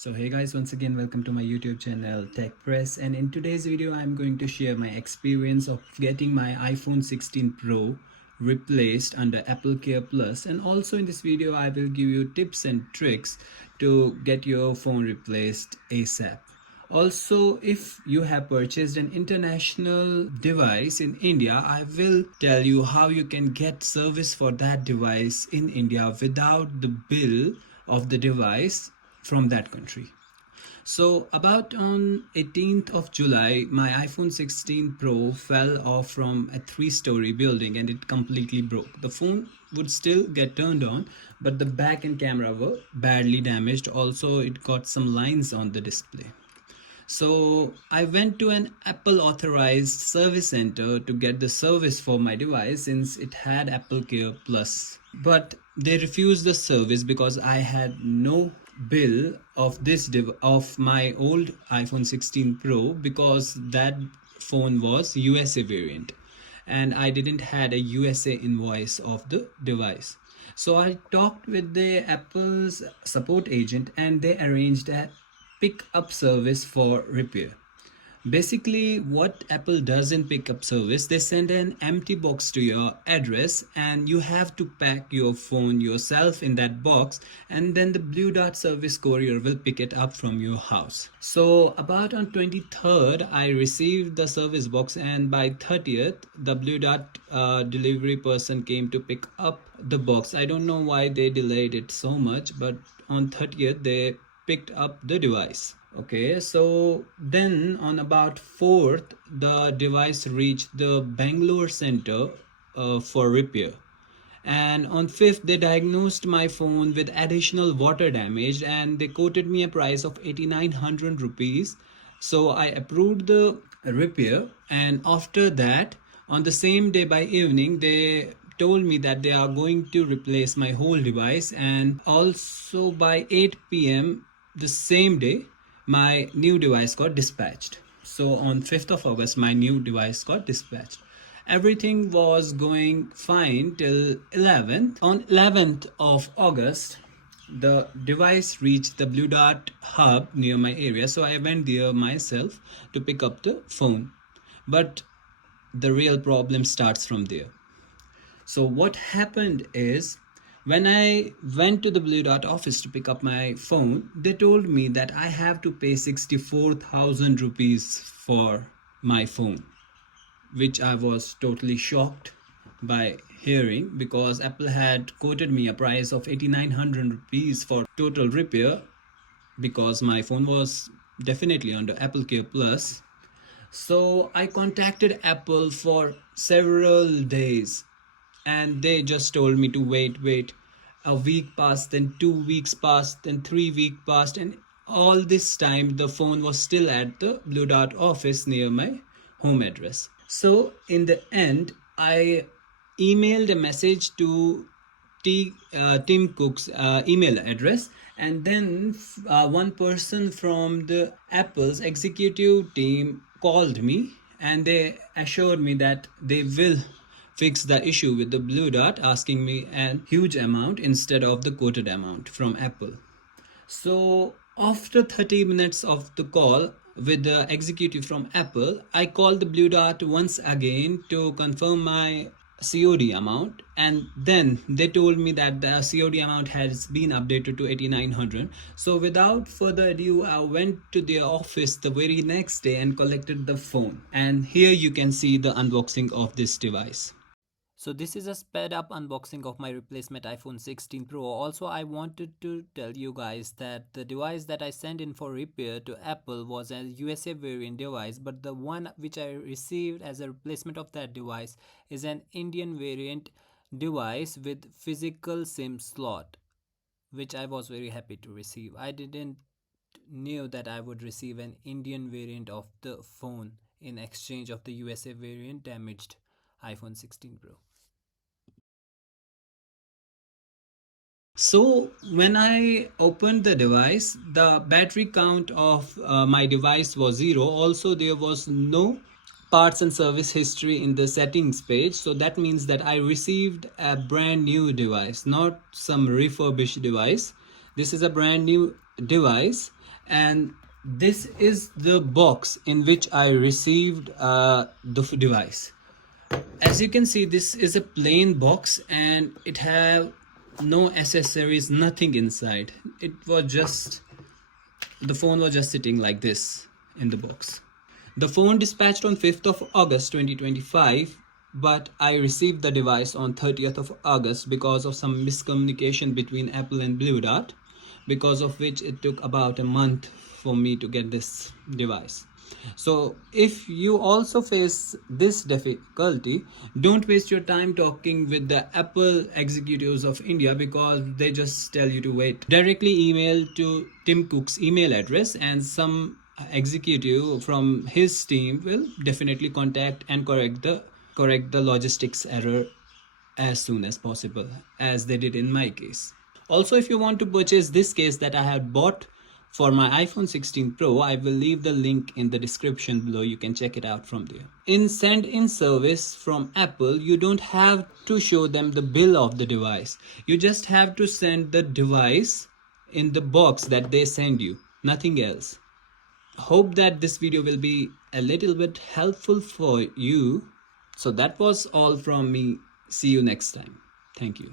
So hey guys, once again welcome to my YouTube channel Tech Press, and in today's video I'm going to share my experience of getting my iPhone 16 Pro replaced under AppleCare Plus, and also in this video I will give you tips and tricks to get your phone replaced ASAP. Also, if you have purchased an international device in India, I will tell you how you can get service for that device in India without the bill of the device from that country. So about on 18th of July, my iPhone 16 Pro fell off from a 3-story building and it completely broke. The phone would still get turned on, but the back and camera were badly damaged. Also, it got some lines on the display. So I went to an Apple authorized service center to get the service for my device since it had AppleCare Plus. But they refused the service because I had no bill of of my old iPhone 16 Pro, because that phone was USA variant and I didn't had a USA invoice of the device. So I talked with the Apple's support agent and they arranged a pick up service for repair. Basically, what Apple does in pickup service, they send an empty box to your address and you have to pack your phone yourself in that box, and then the Blue Dart service courier will pick it up from your house. So about on 23rd I received the service box, and by 30th the Blue Dart delivery person came to pick up the box. I don't know why they delayed it so much, but on 30th they picked up the device. Okay, so then on about 4th the device reached the Bangalore center for repair, and on 5th they diagnosed my phone with additional water damage and they quoted me a price of 8900 rupees. So I approved the repair, and after that on the same day by evening they told me that they are going to replace my whole device, and also by 8 p.m. the same day my new device got dispatched. So on 5th of August my new device got dispatched. Everything was going fine till 11th. On 11th of August the device reached the Blue Dart hub near my area, so I went there myself to pick up the phone. But the real problem starts from there. So what happened is, when I went to the Blue Dart office to pick up my phone, they told me that I have to pay 64,000 rupees for my phone, which I was totally shocked by hearing, because Apple had quoted me a price of 8,900 rupees for total repair, because my phone was definitely under AppleCare Plus. So I contacted Apple for several days and they just told me to wait. A week passed, then 2 weeks passed, then 3 weeks passed, and all this time the phone was still at the Blue Dart office near my home address. So in the end I emailed a message to Tim Cook's email address, and then one person from the Apple's executive team called me and they assured me that they will fix the issue with the Blue Dart, asking me a huge amount instead of the quoted amount from Apple. So after 30 minutes of the call with the executive from Apple, I called the Blue Dart once again to confirm my COD amount, and then they told me that the COD amount has been updated to 8,900. So without further ado I went to their office the very next day and collected the phone, and here you can see the unboxing of this device. So this is a sped up unboxing of my replacement iPhone 16 Pro. Also, I wanted to tell you guys that the device that I sent in for repair to Apple was a USA variant device, but the one which I received as a replacement of that device is an Indian variant device with physical SIM slot, which I was very happy to receive. I didn't knew that I would receive an Indian variant of the phone in exchange of the USA variant damaged iPhone 16 Pro. So when I opened the device, the battery count of my device was 0. Also, there was no parts and service history in the settings page. So that means that I received a brand new device, not some refurbished device. This is a brand new device, And this is the box in which I received the device. As you can see, this is a plain box and it have no accessories, nothing inside. It was just, the phone was just sitting like this in the box. The phone dispatched on 5th of August 2025, but I received the device on 30th of August because of some miscommunication between Apple and Blue Dot, because of which it took about a month for me to get this device. So if you also face this difficulty, don't waste your time talking with the Apple executives of India, because they just tell you to wait. Directly email to Tim Cook's email address, and some executive from his team will definitely contact and correct the logistics error as soon as possible, as they did in my case. Also, if you want to purchase this case that I have bought for my iPhone 16 Pro, I will leave the link in the description below. You can check it out from there. In send-in service from Apple, you don't have to show them the bill of the device. You just have to send the device in the box that they send you, nothing else. Hope that this video will be a little bit helpful for you. So that was all from me. See you next time. Thank you.